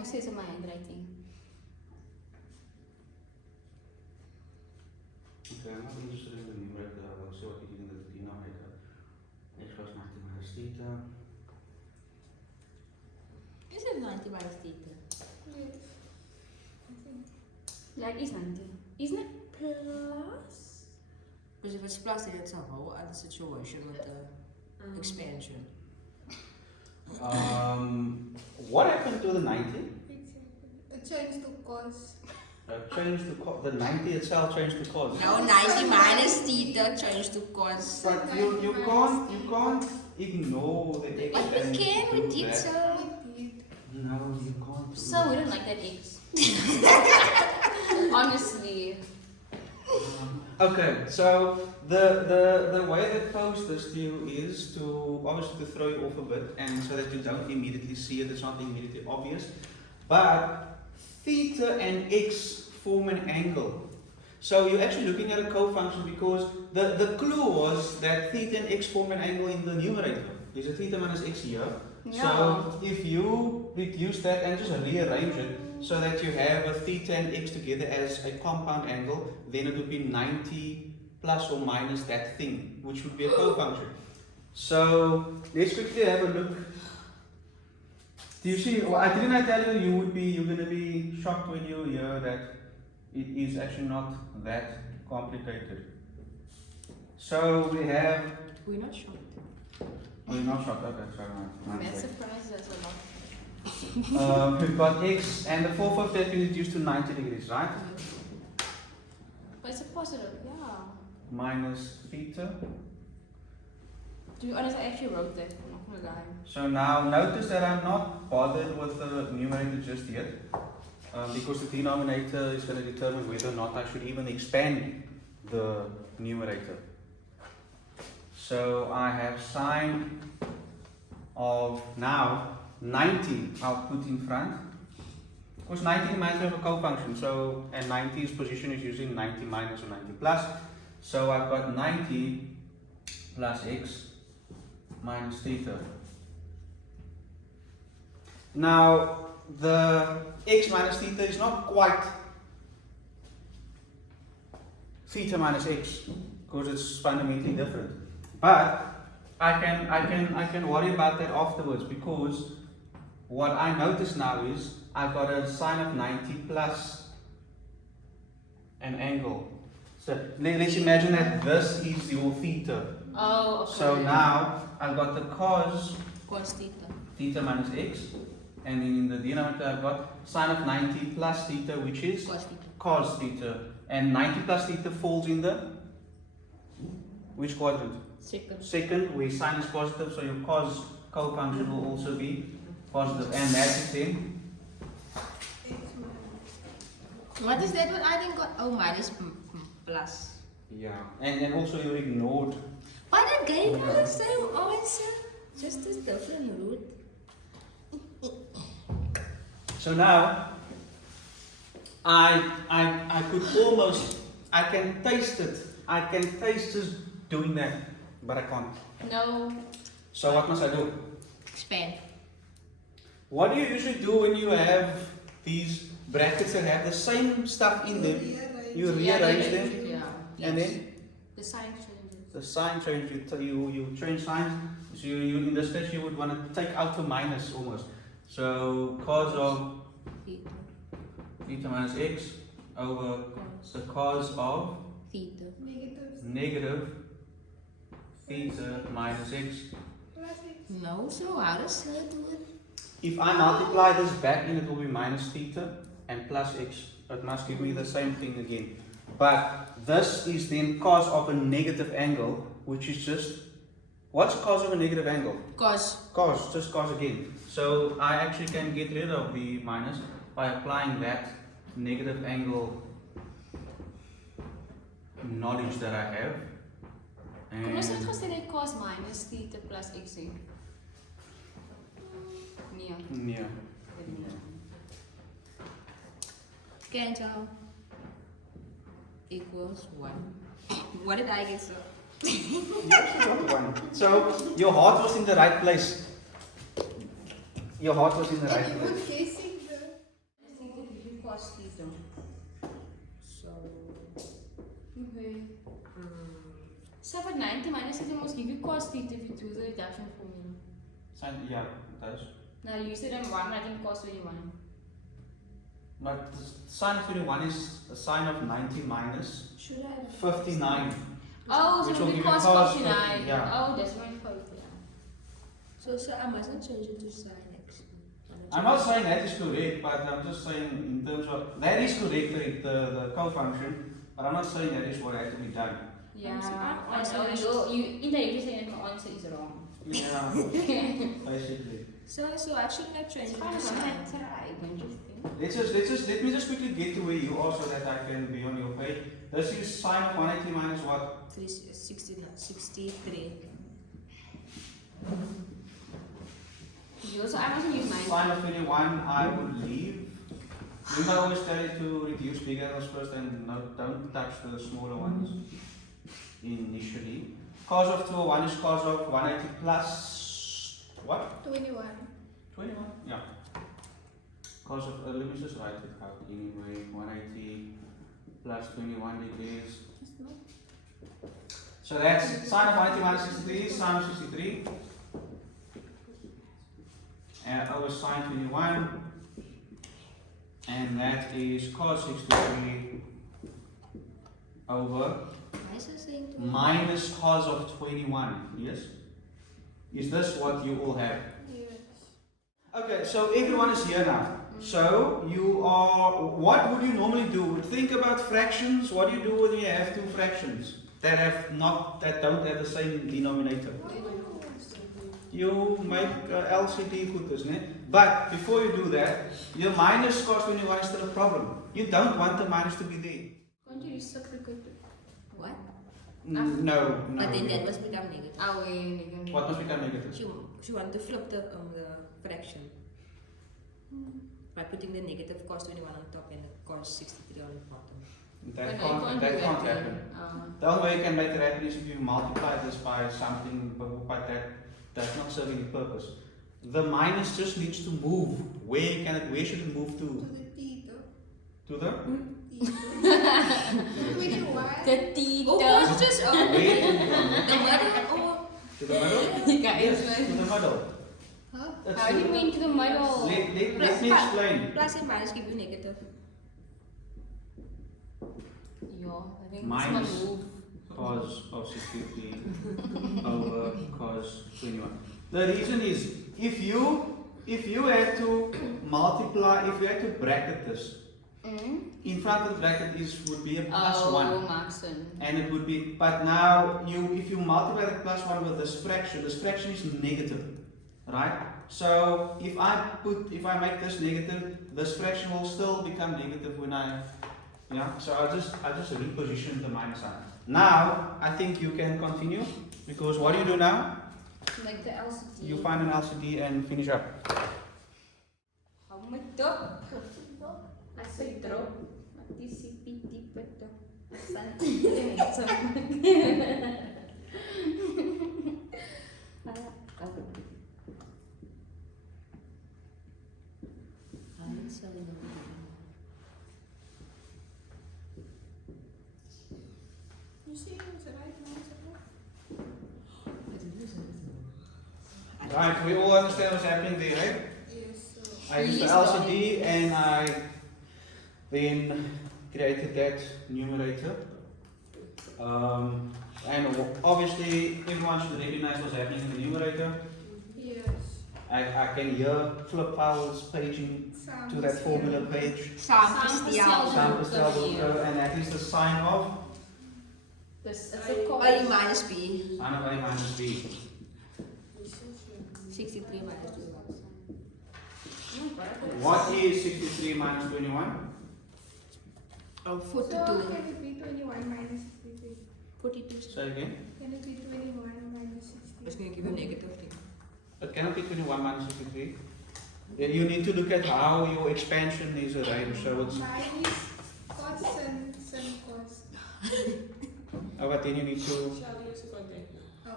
nog steeds in my handwriting. Okay, I'm not interested in the numerator. I will see what you do in the denominator. X plus 90 minus theta. Is it 90 minus theta? Yes. Yeah, it is 90. Isn't it? Plus? Because if it's plus, then it's a whole other situation with the expansion. What happened to the 90? It changed to cos. Changed to cos. The 90 itself changed to cos. No, 90 minus theta changed to cos. But you can't ignore the x. But we and can, do we did that. so. No, you can't. Do So we that. don't like that X. Honestly. Okay, so the way that pose this to you is to obviously to throw you off a bit, and so that you don't immediately see it. It's not immediately obvious, but theta and x form an angle. So you're actually looking at a co-function because the clue was that theta and x form an angle in the numerator. There's a theta minus x here. Yeah. So if you reduce that and just rearrange it so that you have a theta and x together as a compound angle, then it would be 90 plus or minus that thing, which would be a co-function. So let's quickly have a look. Do you see? Well, didn't I tell you you're gonna be shocked when you hear that it is actually not that complicated. So we have. We're not shocked. Oh, you're not shocked. Okay, sorry. my That mistake. surprises us a lot. We've got x and the 4/5 has been reduced to 90 degrees, right? But it's a positive, yeah. Minus theta. To be honest, I actually wrote that. I'm not gonna lie. So now notice that I'm not bothered with the numerator just yet, because the denominator is going to determine whether or not I should even expand the numerator. So I have sine of now 90 I'll put in front. Of course 90 reminds me of a co-function, so and 90's position is using 90 minus or 90 plus. So I've got 90 plus x minus theta. Now the x minus theta is not quite theta minus x because it's fundamentally different. But I can worry about that afterwards because what I notice now is I've got a sine of 90 plus an angle. So let's imagine that this is your theta. Oh, okay. So now I've got the cos Cos theta. theta minus x, and in the denominator I've got sine of 90 plus theta, which is Cos theta. cos theta. And 90 plus theta falls in the which quadrant? Second. Second, where sine is positive, so your cos co-function will also be positive. And that is then What is that one? I didn't got. Oh, minus plus. yeah. And also you ignored. But I gave you the same answer. Just as different route. So now I could almost I can taste it. I can taste just doing that, but I can't. No. So what must I do? Expand. What do you usually do when you have these brackets that have the same stuff in them? You rearrange them, Yeah. and then The sign changes. the sign change. You change signs. So you in this case you would want to take out a minus almost. So cos of Theta. theta minus x over Cos. the cos of Theta. Negative negative theta minus x. plus x. No, so how does that do it? If I multiply this back in, it will be minus theta and plus x. It must give me the same thing again. But this is then cos of a negative angle, which is just, what's cos of a negative angle? Cos. Cos, just cos again. So I actually can get rid of the minus by applying that negative angle knowledge that I have. Kom ons net And gesê net cos minus theta plus x hè. Nee. yeah. Cancel. Equals 1. What did I get, sir? So your heart was in the right place. Your heart was in the right And you place. were guessing the cos theta. So, Okay. um, So for 90 minus theta must give you cos theta if you do the reduction formula. Yeah, it does. Now you said I'm 1, I think cos 21. But the sine of 21 is a sine of 90 minus should I have 59. Oh, Which so will it'll be give you cos cos 59. 50, yeah. Oh, that's my fault. Yeah. So I mustn't change it to sin x. I'm not saying that is correct, but I'm just saying in terms of that is correct, the co-function, but I'm not saying that is what has to be done. Yeah, I'm I know. You indirectly saying that my answer is wrong. Yeah, basically. So I should not change It's it fine, to I'm sin. not right, don't you think? Let me just quickly get to where you are so that I can be on your page. This is sine of 180 minus what? 63. You also, I mustn't use mine. Sine of 21, I would leave. Remember I always tell you to reduce big angles first and don't touch the smaller ones initially. Cos of 201 is cos of 180 plus what? 21. 21? Yeah. Cos of, let me just write it out anyway. 180 plus 21 degrees. So that's sine of 180 minus 63 is sine of 63. And over sine 21. And that is cos 63 over Why is it saying to minus cos of 21. Yes? Is this what you all have? Yes. Okay, so everyone is here now. So you are, what would you normally do? Think about fractions. What do you do when you have two fractions that don't have the same denominator? You make LCD footers, né? But before you do that, your minus cos 21 is still a problem. You don't want the minus to be there. Can't you reciprocate it? what? No. But then that must become negative. Oh, wait. What must become negative? She wanted to flip the fraction by putting the negative cos 21 on top and the cos 63 on the bottom. That But no, you can't do happen. The only way you can make it happen is if you multiply this by something, but that's not serving the purpose. The minus just needs to move. Where should it move To to? the theta. To the? Theta. 21. The theta. Oh, cos just Where the middle or to the middle? You guys, Yes, to the middle. Huh? That's how do you mean to the middle? Let me explain. plus and minus give you negative. Yeah, I think Minus it's my move. cos of 63 over cos 21. The reason is if you had to multiply, if you had to bracket this, in front of the bracket would be a plus 1. Maxon. And it would be, but now if you multiply the plus 1 with this fraction is negative, right? So if I make this negative, this fraction will still become negative when so I just reposition the minus sign. Now I think you can continue, because what do you do now? Like the LCD. You find an LCD and finish up. How much drop? I say drop. TCPT betul. You see, it's right now. Right, we all understand what's happening there, right? Yes. So. I used the LCD and I then created that numerator. And obviously everyone should recognize what's happening in the numerator. Yes. I can hear flip files paging to that formula page. Samenstelboek. And that is the sign of Dus het is ook A minus B. sign of A minus B. 63 minus 21. What is 63 minus 21? Oh, So 42. can it be 21 minus 63? 42. Say again. Can it be 21 minus It's 63? going to give you a negative thing. It cannot be 21 minus 63. You need to look at how your expansion is arranged. So it's Mine is cos and cos. but then you need to Oh.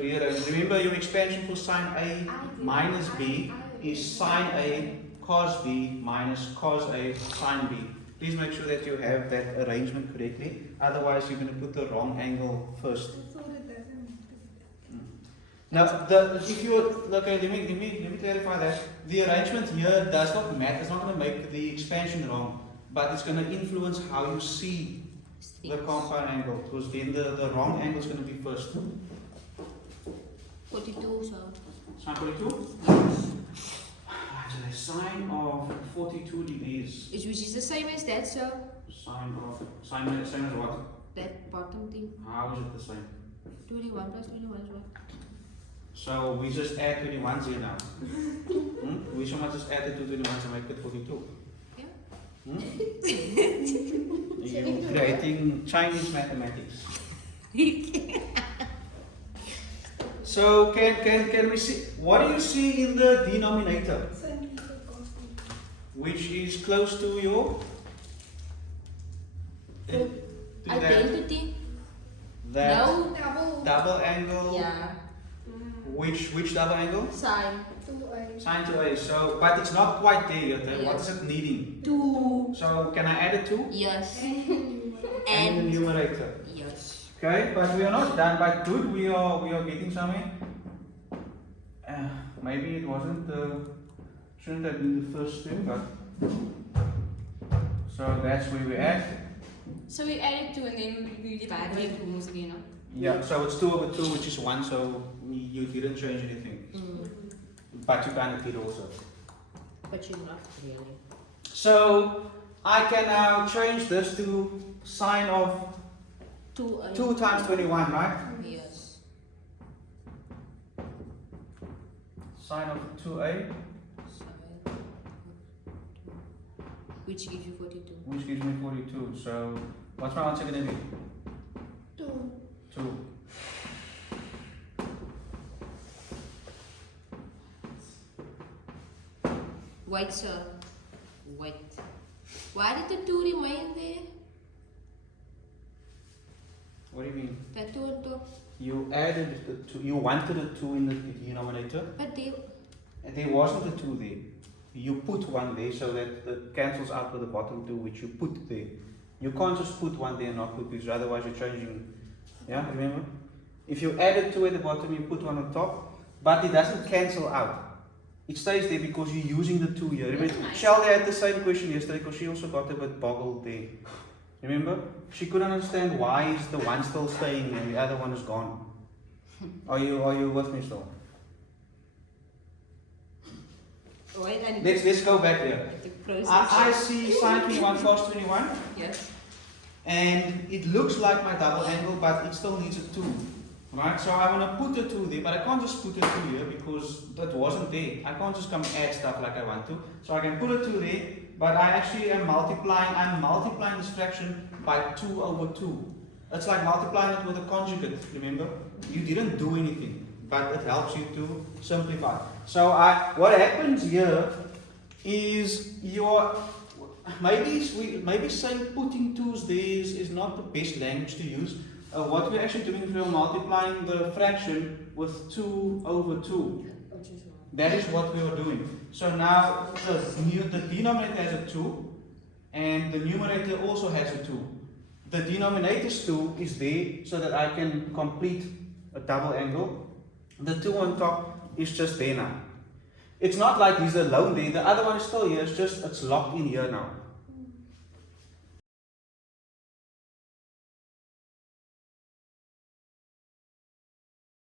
rearrange. Remember your expansion for sine A minus B is sine A cos B minus cos A sin B. Please make sure that you have that arrangement correctly, otherwise you're going to put the wrong angle first. So it doesn't. Now, if you okay, let me clarify that the arrangement here does not matter. It's not going to make the expansion wrong, but it's going to influence how you see the compound angle, because then the wrong angle is going to be first. 42, so. Sine 42. So the sine of 42 degrees. Which is the same as that, so. Sine same as what? That bottom thing. How is it the same? 21 plus 21 is what? So we just add 21s here now. We should not just add the two 21s and make it 42. Yeah. You're creating Chinese mathematics. So can we see, what do you see in the denominator? Sin theta cos theta. Which is close to your to Identity? that No. double angle. Yeah. Which double angle? Sine. 2a. Sine 2a. So, but it's not quite there yet. Yeah. What is it needing? 2. So can I add a 2? Yes. And the numerator. Yes. Okay, but we are not done. But good, we are getting somewhere. Maybe it wasn't shouldn't have been the first thing, but so that's where we're at. So we added 2 and then we did Bad. break rules again. Huh? Yeah, so it's 2 over 2, which is 1. So you didn't change anything, but you kind of did also. But you're not really. So I can now change this to sine of 2 times 21, right? Yes. Sine of 2a, Sine. Which gives you 42. which gives me 42. So what's my answer going to be? 2. 2. White, sir. White. Why did the 2 remain there? What do you mean? That 2 on top. You added the 2, you wanted a 2 in the denominator, But they. and there wasn't a 2 there. You put 1 there so that it cancels out with the bottom 2, which you put there. You can't just put 1 there and not put, because otherwise you're changing. Yeah, remember? If you added 2 at the bottom, you put 1 on top, but it doesn't cancel out. It stays there because you're using the 2 here. Remember, Nice. Shelly had the same question yesterday because she also got a bit boggled there. Remember? She couldn't understand why is the one still staying and the other one is gone. Are you with me still? Wait, and Let's go back here. the process. I see sine 21 cos 21, Yes. and it looks like my double angle, but it still needs a 2. Right? So I want to put a 2 there, but I can't just put a 2 here because that wasn't there. I can't just come add stuff like I want to. So I can put a 2 there, but I actually am multiplying this fraction by 2 over 2. It's like multiplying it with a conjugate, remember? You didn't do anything, but it helps you to simplify. So what happens here is maybe saying putting 2's there is not the best language to use. What we're actually doing is we're multiplying the fraction with 2 over 2. That is what we are doing. So now the denominator has a 2 and the numerator also has a 2. The denominator's 2 is there so that I can complete a double angle. The 2 on top is just there now. It's not like he's alone there. The other one is still here. It's locked in here now.